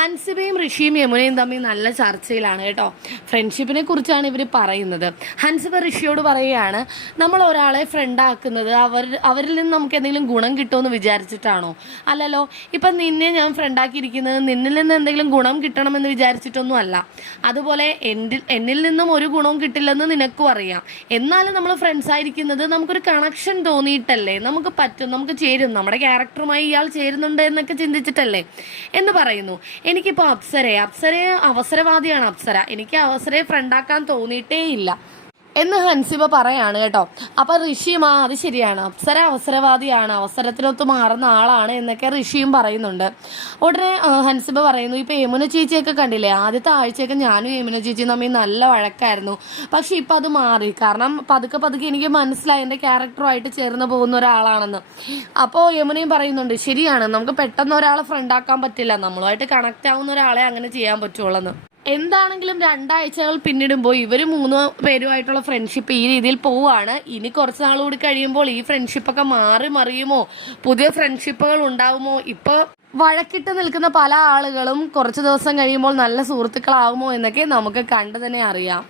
ഹൻസിബയും ഋഷിയും യമുനയും തമ്മിൽ നല്ല ചർച്ചയിലാണ് കേട്ടോ. ഫ്രണ്ട്ഷിപ്പിനെ കുറിച്ചാണ് ഇവർ പറയുന്നത്. ഹൻസിബ ഋഷിയോട് പറയുകയാണ് നമ്മൾ ഒരാളെ ഫ്രണ്ടാക്കുന്നത് അവർ അവരിൽ നിന്ന് നമുക്ക് എന്തെങ്കിലും ഗുണം കിട്ടുമെന്ന് വിചാരിച്ചിട്ടാണോ? അല്ലല്ലോ ഇപ്പം നിന്നെ ഞാൻ ഫ്രണ്ടാക്കിയിരിക്കുന്നത് നിന്നിൽ നിന്ന് എന്തെങ്കിലും ഗുണം കിട്ടണമെന്ന് വിചാരിച്ചിട്ടൊന്നും അല്ല. അതുപോലെ എന്റെ എന്നിൽ നിന്നും ഒരു ഗുണവും കിട്ടില്ലെന്ന് നിനക്കും അറിയാം. എന്നാലും നമ്മൾ ഫ്രണ്ട്സ് ആയിരിക്കുന്നത് നമുക്കൊരു കണക്ഷൻ തോന്നിയിട്ടല്ലേ? നമുക്ക് പറ്റും നമുക്ക് ചേരും. നമ്മുടെ ക്യാരക്ടറുമായി ഇയാൾ ചേരുന്നുണ്ട് എന്നൊക്കെ ചിന്തിച്ചിട്ടല്ലേ? എന്ന് പറയുന്നു. എനിക്കിപ്പോൾ അപ്സരയെ. അപ്സരയെ അവസരവാദിയാണ് അപ്സര. എനിക്ക് അവസരയെ ഫ്രണ്ടാക്കാൻ തോന്നിയിട്ടേ ഇല്ല എന്ന് ഹൻസിബ പറയാണ് കേട്ടോ. അപ്പൊ ഋഷിയും ആ അത് ശരിയാണ്. അപ്സര അവസരവാദിയാണ്. അവസരത്തിനൊത്ത് മാറുന്ന ആളാണ് എന്നൊക്കെ ഋഷിയും പറയുന്നുണ്ട്. ഉടനെ ഹൻസിബ പറയുന്നു ഇപ്പൊ യമുന ചേച്ചിയൊക്കെ കണ്ടില്ലേ? ആദ്യത്തെ ആഴ്ചയൊക്കെ ഞാനും യമുന ചേച്ചിയും തമ്മിൽ നല്ല വഴക്കായിരുന്നു. പക്ഷെ ഇപ്പൊ അത് മാറി. കാരണം പതുക്കെ പതുക്കെ എനിക്ക് മനസ്സിലായി എന്റെ ക്യാരക്ടറുമായിട്ട് ചേർന്ന് പോകുന്ന ഒരാളാണെന്ന്. അപ്പോൾ യമുനയും പറയുന്നുണ്ട് ശരിയാണ്. നമുക്ക് പെട്ടെന്ന് ഒരാളെ ഫ്രണ്ടാക്കാൻ പറ്റില്ല. നമ്മളുമായിട്ട് കണക്ട് ആവുന്ന ഒരാളെ അങ്ങനെ ചെയ്യാൻ പറ്റുള്ളൂ എന്താണെങ്കിലും രണ്ടാഴ്ചകൾ പിന്നിടുമ്പോൾ ഇവർ മൂന്ന് പേരുമായിട്ടുള്ള ഫ്രണ്ട്ഷിപ്പ് ഈ രീതിയിൽ പോവാണ്. ഇനി കുറച്ച് നാൾ കൂടി കഴിയുമ്പോൾ ഈ ഫ്രണ്ട്ഷിപ്പൊക്കെ മാറി മറിയുമോ? പുതിയ ഫ്രണ്ട്ഷിപ്പുകൾ ഉണ്ടാവുമോ? ഇപ്പൊ വഴക്കിട്ട് നിൽക്കുന്ന പല ആളുകളും കുറച്ച് ദിവസം കഴിയുമ്പോൾ നല്ല സുഹൃത്തുക്കളാവുമോ എന്നൊക്കെ നമുക്ക് കണ്ടു തന്നെ അറിയാം.